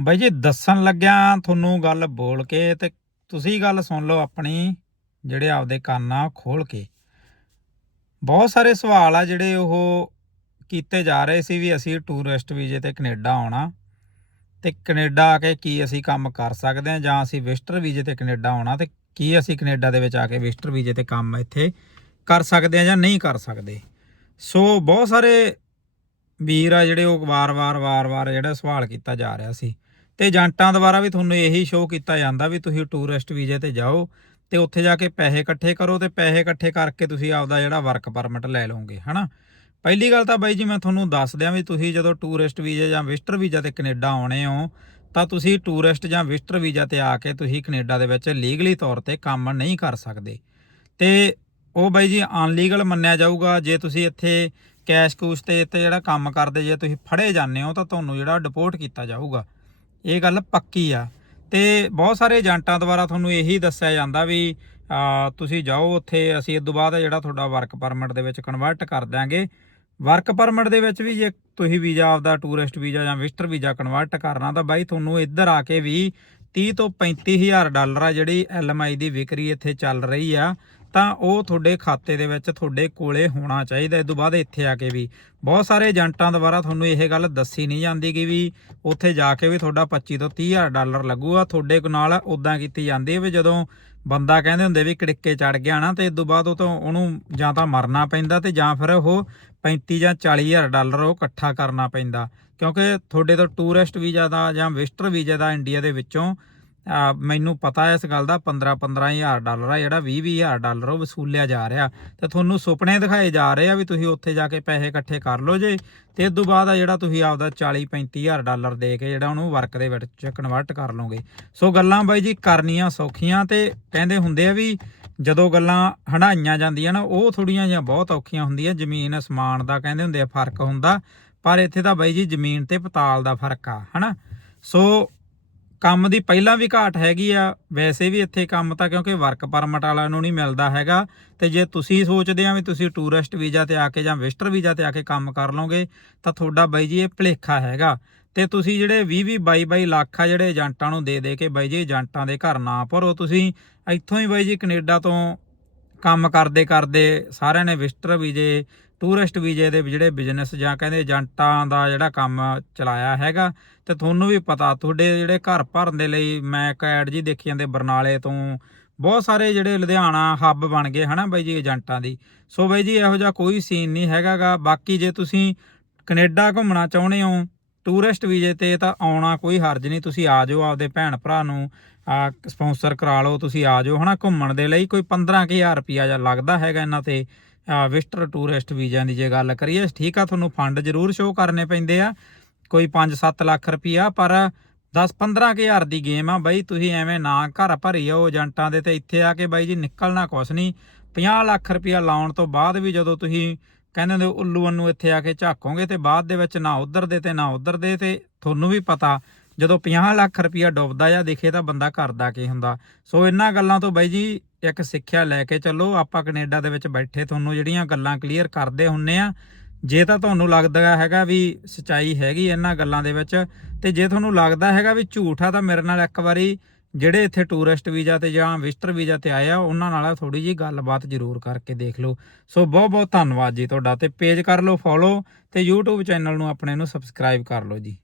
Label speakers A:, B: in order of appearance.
A: ਬਾਈ ਜੀ, ਦੱਸਣ ਲੱਗਿਆ ਤੁਹਾਨੂੰ ਗੱਲ ਬੋਲ ਕੇ ਤੇ ਤੁਸੀਂ ਗੱਲ ਸੁਣ ਲਓ ਆਪਣੀ, ਜਿਹੜੇ ਆਪਦੇ ਕੰਨ ਆ ਖੋਲ ਕੇ। ਬਹੁਤ ਸਾਰੇ ਸਵਾਲ ਆ ਜਿਹੜੇ ਉਹ ਕੀਤੇ ਜਾ ਰਹੇ ਸੀ ਵੀ ਅਸੀਂ ਟੂਰਿਸਟ ਵੀਜ਼ੇ ਤੇ ਕੈਨੇਡਾ ਆਉਣਾ ਤੇ ਕੈਨੇਡਾ ਆ ਕੇ ਕੀ ਅਸੀਂ ਕੰਮ ਕਰ ਸਕਦੇ ਹਾਂ ਜਾਂ ਅਸੀਂ ਵਿਜ਼ਟਰ ਵੀਜ਼ੇ ਤੇ ਕੈਨੇਡਾ ਆਉਣਾ ਤੇ ਕੀ ਅਸੀਂ ਕੈਨੇਡਾ ਦੇ ਵਿੱਚ ਆ ਕੇ ਵਿਜ਼ਟਰ ਵੀਜ਼ੇ ਤੇ ਕੰਮ ਇੱਥੇ ਕਰ ਸਕਦੇ ਹਾਂ ਜਾਂ ਨਹੀਂ ਕਰ ਸਕਦੇ। ਸੋ ਬਹੁਤ ਸਾਰੇ ਵੀਰ ਆ ਜਿਹੜੇ ਉਹ ਵਾਰ-ਵਾਰ ਵਾਰ-ਵਾਰ ਜਿਹੜਾ ਸਵਾਲ ਕੀਤਾ ਜਾ ਰਿਹਾ ਸੀ। ਤੇ ਏਜੰਟਾਂ ਦੁਆਰਾ ਵੀ ਤੁਹਾਨੂੰ ਇਹੀ ਸ਼ੋਅ ਕੀਤਾ ਜਾਂਦਾ ਵੀ ਤੁਸੀਂ ਟੂਰਿਸਟ ਵੀਜ਼ੇ ਤੇ ਜਾਓ ਤੇ ਉੱਥੇ ਜਾ ਕੇ ਪੈਸੇ ਇਕੱਠੇ ਕਰੋ ਤੇ ਪੈਸੇ ਇਕੱਠੇ ਕਰਕੇ ਤੁਸੀਂ ਆਪਦਾ ਜਿਹੜਾ ਵਰਕ ਪਰਮਿਟ ਲੈ ਲਓਗੇ, ਹਨਾ? ਪਹਿਲੀ ਗੱਲ ਤਾਂ ਬਾਈ ਜੀ ਮੈਂ ਤੁਹਾਨੂੰ ਦੱਸ ਦਿਆਂ ਵੀ ਤੁਸੀਂ ਜਦੋਂ ਟੂਰਿਸਟ ਵੀਜ਼ੇ ਜਾਂ ਵਿਜ਼ਟਰ ਵੀਜ਼ਾ ਤੇ ਕੈਨੇਡਾ ਆਉਣੇ ਹੋ, ਤਾਂ ਤੁਸੀਂ ਟੂਰਿਸਟ ਜਾਂ ਵਿਜ਼ਟਰ ਵੀਜ਼ਾ ਤੇ ਆ ਕੇ ਤੁਸੀਂ ਕੈਨੇਡਾ ਦੇ ਵਿੱਚ ਲੀਗਲੀ ਤੌਰ ਤੇ ਕੰਮ ਨਹੀਂ ਕਰ ਸਕਦੇ। ਤੇ ਉਹ ਬਾਈ ਜੀ ਅਨਲੀਗਲ ਮੰਨਿਆ ਜਾਊਗਾ, ਜੇ ਤੁਸੀਂ ਇੱਥੇ ਕੈਸ਼ ਕੂਸ਼ ਤੇ ਇੱਥੇ ਜਿਹੜਾ ਕੰਮ ਕਰਦੇ ਜੇ ਤੁਸੀਂ ਫੜੇ ਜਾਂਦੇ ਹੋ, ਤਾਂ ਤੁਹਾਨੂੰ ਜਿਹੜਾ ਡਿਪੋਰਟ ਕੀਤਾ ਜਾਊਗਾ। ਇਹ ਗੱਲ ਪੱਕੀ ਆ। ਤੇ ਬਹੁਤ ਸਾਰੇ ਏਜੰਟਾਂ ਦੁਆਰਾ ਤੁਹਾਨੂੰ ਇਹੀ ਦੱਸਿਆ ਜਾਂਦਾ ਵੀ ਤੁਸੀਂ ਜਾਓ ਉੱਥੇ, ਅਸੀਂ ਇਸ ਤੋਂ ਬਾਅਦ ਜਿਹੜਾ ਤੁਹਾਡਾ ਵਰਕ ਪਰਮਿਟ ਦੇ ਵਿੱਚ ਕਨਵਰਟ ਕਰ ਦਿਆਂਗੇ। ਵਰਕ ਪਰਮਿਟ ਦੇ ਵਿੱਚ ਵੀ ਜੇ ਤੁਸੀਂ ਵੀਜ਼ਾ ਆਪਦਾ ਟੂਰਿਸਟ ਵੀਜ਼ਾ ਜਾਂ ਵਿਜ਼ਟਰ ਵੀਜ਼ਾ ਕਨਵਰਟ ਕਰਨਾ, ਤਾਂ ਬਾਈ ਤੁਹਾਨੂੰ ਇੱਧਰ ਆ ਕੇ ਵੀ 30 ਤੋਂ 35000 ਡਾਲਰ ਆ ਜਿਹੜੀ ਐਲਐਮਆਈ ਦੀ ਵਿਕਰੀ ਇੱਥੇ ਚੱਲ ਰਹੀ ਆ। ਤਾਂ ਉਹ ਤੁਹਾਡੇ ਖਾਤੇ ਦੇ ਵਿੱਚ ਤੁਹਾਡੇ ਕੋਲੇ ਹੋਣਾ ਚਾਹੀਦਾ। ਇਸ ਤੋਂ ਬਾਅਦ ਇੱਥੇ ਆ ਕੇ ਵੀ ਬਹੁਤ ਸਾਰੇ ਏਜੰਟਾਂ ਦੁਆਰਾ ਤੁਹਾਨੂੰ ਇਹ ਗੱਲ ਦੱਸੀ ਨਹੀਂ ਜਾਂਦੀ ਕਿ ਵੀ ਉੱਥੇ ਜਾ ਕੇ ਵੀ ਤੁਹਾਡਾ 25 ਤੋਂ 30000 ਡਾਲਰ ਲੱਗੂਗਾ। ਤੁਹਾਡੇ ਨਾਲ ਉਦਾਂ ਕੀਤੀ ਜਾਂਦੀ ਹੈ ਵੀ ਜਦੋਂ ਬੰਦਾ ਕਹਿੰਦੇ ਹੁੰਦੇ ਵੀ ਕੜਿੱਕੇ ਚੜ ਗਿਆ ਨਾ ਤੇ ਇਸ ਤੋਂ ਬਾਅਦ ਉਹ ਤੋਂ ਉਹਨੂੰ ਜਾਂ ਤਾਂ ਮਰਨਾ ਪੈਂਦਾ ਤੇ ਜਾਂ ਫਿਰ ਉਹ 35 ਜਾਂ 40000 ਡਾਲਰ ਉਹ ਇਕੱਠਾ ਕਰਨਾ ਪੈਂਦਾ। ਕਿਉਂਕਿ ਤੁਹਾਡੇ ਤੋਂ ਟੂਰਿਸਟ ਵੀਜ਼ਾ ਦਾ ਜਾਂ ਵਿਜ਼ਟਰ ਵੀਜ਼ਾ ਦਾ ਇੰਡੀਆ ਦੇ ਵਿੱਚੋਂ ਮੈਨੂੰ ਪਤਾ ਹੈ ਇਸ ਗੱਲ ਦਾ 15 15000 ਡਾਲਰ ਆ, ਜਿਹੜਾ 20 20000 ਡਾਲਰ ਉਹ ਵਸੂਲਿਆ ਜਾ ਰਿਹਾ। ਤੇ ਤੁਹਾਨੂੰ ਸੁਪਨੇ ਦਿਖਾਏ ਜਾ ਰਹੇ ਆ ਵੀ ਤੁਸੀਂ ਉੱਥੇ ਜਾ ਕੇ ਪੈਸੇ ਇਕੱਠੇ ਕਰ ਲਓ ਜੇ। ਤੇ ਇਸ ਤੋਂ ਬਾਅਦ ਆ ਜਿਹੜਾ ਤੁਸੀਂ ਆਪਦਾ 40 35000 ਡਾਲਰ ਦੇ ਕੇ ਜਿਹੜਾ ਉਹਨੂੰ ਵਰਕ ਦੇ ਵਿੱਚ ਕਨਵਰਟ ਕਰ ਲਓਗੇ। ਸੋ ਗੱਲਾਂ ਬਾਈ ਜੀ ਕਰਨੀਆਂ ਸੌਖੀਆਂ ਤੇ ਕਹਿੰਦੇ ਹੁੰਦੇ ਆ ਵੀ ਜਦੋਂ ਗੱਲਾਂ ਹੰਡਾਈਆਂ ਜਾਂਦੀਆਂ ਨਾ, ਉਹ ਥੋੜੀਆਂ ਜਿਹੀਆਂ ਬਹੁਤ ਔਖੀਆਂ ਹੁੰਦੀਆਂ। ਜ਼ਮੀਨ ਅਸਮਾਨ ਦਾ ਕਹਿੰਦੇ ਹੁੰਦੇ ਆ ਫ਼ਰਕ ਹੁੰਦਾ। ਪਰ ਇੱਥੇ ਤਾਂ ਬਾਈ ਜੀ ਜ਼ਮੀਨ ਤੇ ਪਤਾਲ ਦਾ ਫ਼ਰਕ ਆ, ਹਨਾ? ਸੋ ਕੰਮ ਦੀ ਪਹਿਲਾਂ ਵੀ ਘਾਟ ਹੈਗੀ ਆ, ਵੈਸੇ ਵੀ ਇੱਥੇ ਕੰਮ ਤਾਂ ਕਿਉਂਕਿ ਵਰਕ ਪਰਮਿਟ ਵਾਲਿਆਂ ਨੂੰ ਨਹੀਂ ਮਿਲਦਾ ਹੈਗਾ। ਤੇ ਜੇ ਤੁਸੀਂ ਸੋਚਦੇ ਆ ਵੀ ਤੁਸੀਂ ਟੂਰਿਸਟ ਵੀਜ਼ਾ ਤੇ ਆ ਕੇ ਜਾਂ ਵਿਜ਼ਟਰ ਵੀਜ਼ਾ ਤੇ ਆ ਕੇ ਕੰਮ ਕਰ ਲਓਗੇ, ਤਾਂ ਤੁਹਾਡਾ ਬਾਈ ਜੀ ਇਹ ਭਲੇਖਾ ਹੈਗਾ। ਤੇ ਤੁਸੀਂ ਜਿਹੜੇ 20 20 22 22 ਲੱਖ ਆ ਜਿਹੜੇ ਏਜੰਟਾਂ ਨੂੰ ਦੇ ਦੇ ਕੇ ਬਾਈ ਜੀ ਏਜੰਟਾਂ ਦੇ ਘਰ ਨਾ ਭਰੋ। ਤੁਸੀਂ ਇੱਥੋਂ ਹੀ ਬਾਈ ਜੀ ਕੈਨੇਡਾ ਤੋਂ ਕੰਮ ਕਰਦੇ ਕਰਦੇ ਸਾਰਿਆਂ ਨੇ ਵਿਜ਼ਟਰ ਵੀਜ਼ੇ ਟੂਰਿਸਟ ਵੀਜ਼ੇ ਦੇ ਜਿਹੜੇ ਬਿਜ਼ਨਸ ਜਾਂ ਕਹਿੰਦੇ ਏਜੰਟਾਂ ਦਾ ਜਿਹੜਾ ਕੰਮ ਚਲਾਇਆ ਹੈਗਾ, ਤੇ ਤੁਹਾਨੂੰ ਵੀ ਪਤਾ, ਤੁਹਾਡੇ ਜਿਹੜੇ ਘਰ ਭਰਨ ਦੇ ਲਈ ਮੈਂ ਇੱਕ ਐਡ ਜੀ ਦੇਖੀ ਜਾਂਦੇ, ਬਰਨਾਲੇ ਤੋਂ ਬਹੁਤ ਸਾਰੇ ਜਿਹੜੇ ਲੁਧਿਆਣਾ ਹੱਬ ਬਣ ਗਏ, ਹਨਾ ਬਾਈ ਜੀ, ਏਜੰਟਾਂ ਦੀ। ਸੋ ਬਾਈ ਜੀ, ਇਹੋ ਜਿਹਾ ਕੋਈ ਸੀਨ ਨਹੀਂ ਹੈਗਾਗਾ। ਬਾਕੀ ਜੇ ਤੁਸੀਂ ਕੈਨੇਡਾ ਘੁੰਮਣਾ ਚਾਹੁੰਦੇ ਹੋ, ਟੂਰਿਸਟ ਵੀਜ਼ੇ ਤੇ ਤਾਂ ਆਉਣਾ ਕੋਈ ਹਰਜ ਨਹੀਂ। ਤੁਸੀਂ ਆ ਜਾਓ ਆਪਦੇ ਭੈਣ ਭਰਾ ਨੂੰ, ਆ ਸਪਾਂਸਰ ਕਰਾ ਲਓ, ਤੁਸੀਂ ਆ ਜਾਓ, ਹਨਾ, ਘੁੰਮਣ ਦੇ ਲਈ ਕੋਈ 15000 ਰੁਪਿਆ ਜਾਂ ਲੱਗਦਾ ਹੈਗਾ ਇਹਨਾਂ ਤੇ। ਵਿਜ਼ਟਰ ਟੂਰਿਸਟ ਵੀਜ਼ਿਆਂ ਦੀ ਜੇ ਗੱਲ ਕਰੀਏ, ਠੀਕ ਆ, ਤੁਹਾਨੂੰ ਫੰਡ ਜ਼ਰੂਰ ਸ਼ੋਅ ਕਰਨੇ ਪੈਂਦੇ ਆ। ਕੋਈ 5-7 ਲੱਖ ਰੁਪਈਆ, ਪਰ 10-15 ਕੁ ਹਜ਼ਾਰ ਦੀ ਗੇਮ ਆ ਬਾਈ, ਤੁਸੀਂ ਐਵੇਂ ਨਾ ਘਰ ਭਰੀ ਆਓ ਏਜੰਟਾਂ ਦੇ ਤੇ ਇੱਥੇ ਆ ਕੇ ਬਾਈ ਜੀ ਨਿਕਲਣਾ ਕੁਛ ਨਹੀਂ। 50 ਲੱਖ ਰੁਪਈਆ ਲਾਉਣ ਤੋਂ ਬਾਅਦ ਵੀ ਜਦੋਂ ਤੁਸੀਂ ਕਹਿੰਦੇ ਹੁੰਦੇ ਉੱਲੂ ਨੂੰ ਇੱਥੇ ਆ ਕੇ ਝਾਕੋਗੇ ਤੇ ਬਾਅਦ ਦੇ ਵਿੱਚ ਨਾ ਉਧਰ ਦੇ ਤੇ ਨਾ ਉਧਰ ਦੇ ਤੇ ਤੁਹਾਨੂੰ ਵੀ ਪਤਾ ਜਦੋਂ 50 ਲੱਖ ਰੁਪਿਆ ਡੁੱਬਦਾ ਆ ਦਿਖੇ ਤਾਂ ਬੰਦਾ ਕਰਦਾ ਕੀ ਹੁੰਦਾ। ਸੋ ਇਹਨਾਂ ਗੱਲਾਂ ਤੋਂ ਬਾਈ ਜੀ ਇੱਕ ਸਿੱਖਿਆ ਲੈ ਕੇ ਚੱਲੋ। ਆਪਾਂ ਕੈਨੇਡਾ ਦੇ ਵਿੱਚ ਬੈਠੇ ਤੁਹਾਨੂੰ ਜਿਹੜੀਆਂ ਗੱਲਾਂ ਕਲੀਅਰ ਕਰਦੇ ਹੁੰਨੇ ਆ। ਜੇ ਤਾਂ ਤੁਹਾਨੂੰ ਲੱਗਦਾ ਹੈਗਾ ਵੀ ਸਚਾਈ ਹੈਗੀ ਇਹਨਾਂ ਗੱਲਾਂ ਦੇ ਵਿੱਚ, ਤੇ ਜੇ ਤੁਹਾਨੂੰ ਲੱਗਦਾ ਹੈਗਾ ਵੀ ਝੂਠ ਆ ਤਾਂ ਮੇਰੇ ਨਾਲ ਇੱਕ ਵਾਰੀ ਜਿਹੜੇ ਇੱਥੇ ਟੂਰਿਸਟ ਵੀਜ਼ਾ ਤੇ ਜਾਂ ਵਿਜ਼ਟਰ ਵੀਜ਼ਾ ਤੇ ਆਏ ਆ, ਉਹਨਾਂ ਨਾਲ ਥੋੜੀ ਜੀ ਗੱਲਬਾਤ ਜ਼ਰੂਰ ਕਰਕੇ ਦੇਖ ਲਓ। ਸੋ ਬਹੁਤ ਬਹੁਤ ਧੰਨਵਾਦ ਜੀ ਤੁਹਾਡਾ, ਤੇ ਪੇਜ ਕਰ ਲਓ, ਫੋਲੋ, ਤੇ YouTube ਚੈਨਲ ਨੂੰ ਆਪਣੇ ਨੂੰ ਸਬਸਕ੍ਰਾਈਬ ਕਰ ਲਓ ਜੀ।